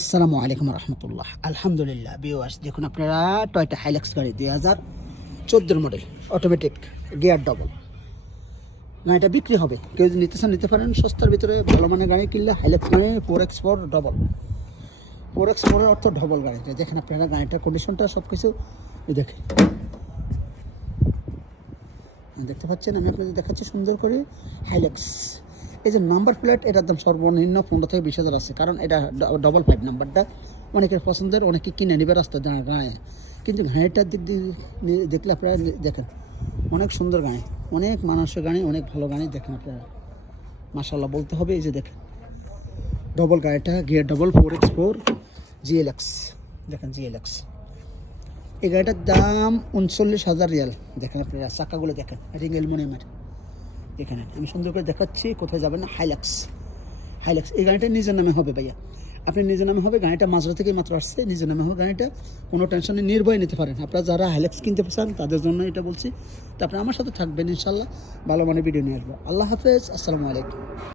আসসালামু আলাইকুম রহমতুল্লাহ। আলহামদুলিল্লাহ ভিউয়ার্স, দেখুন আপনারা টয়োটা হাইলাক্স গাড়ি 2014 মডেল অটোমেটিক গিয়ার ডবল গাড়িটা বিক্রি হবে। কেউ যদি নিতে চান নিতে পারেন। সস্তার ভিতরে ভালো মানের গাড়ি কিনলে হাইলাক্স মানে 4x4 ডবল। 4x4 এর অর্থ ডবল গাড়িটা। দেখেন আপনারা গাড়িটার কন্ডিশনটা সব কিছু দেখে দেখতে পাচ্ছেন। আমি আপনাদের দেখাচ্ছি সুন্দর করে হাইলাক্স। এই যে নাম্বার প্লেট, এটার দাম সর্বনিম্ন 15 থেকে 20,000 আছে, কারণ এটা 55 নাম্বারটা অনেকের পছন্দের, অনেকে কিনে নেবে রাস্তা গায়ে। কিন্তু গাড়িটার দিক দিয়ে দেখলে আপনারা দেখেন অনেক সুন্দর গাড়ি, অনেক মানুষের গাড়ি, অনেক ভালো গাড়ি। দেখেন আপনারা মাশাআল্লাহ বলতে হবে। এই যে দেখেন ডবল গাড়িটা, গিয়ার ডবল 4x4 GLX। দেখেন GLX এই গাড়িটার দাম 39,000 রিয়াল। দেখেন আপনারা চাকাগুলো দেখেন, রিং অ্যালুমিনিয়ামের। এখানে আমি সুন্দর করে দেখাচ্ছি, কোথায় যাবেন না। হাইলাক্স এই গাড়িটা নিজের নামে হবে ভাইয়া, আপনি নিজের নামে হবে। গাড়িটা মাজরা থেকে মাত্র আসছে, নিজের নামে হবে গাড়িটা। কোনো টেনশনে নির্ভয়ে নিতে পারেন। আপনারা যারা হাইলাক্স কিনতে চান তাদের জন্য এটা বলছি। তো আপনি আমার সাথে থাকবেন ইনশাল্লাহ, ভালো মানের ভিডিও নিয়ে আসবো। আল্লাহ হাফেজ, আসসালামু আলাইকুম।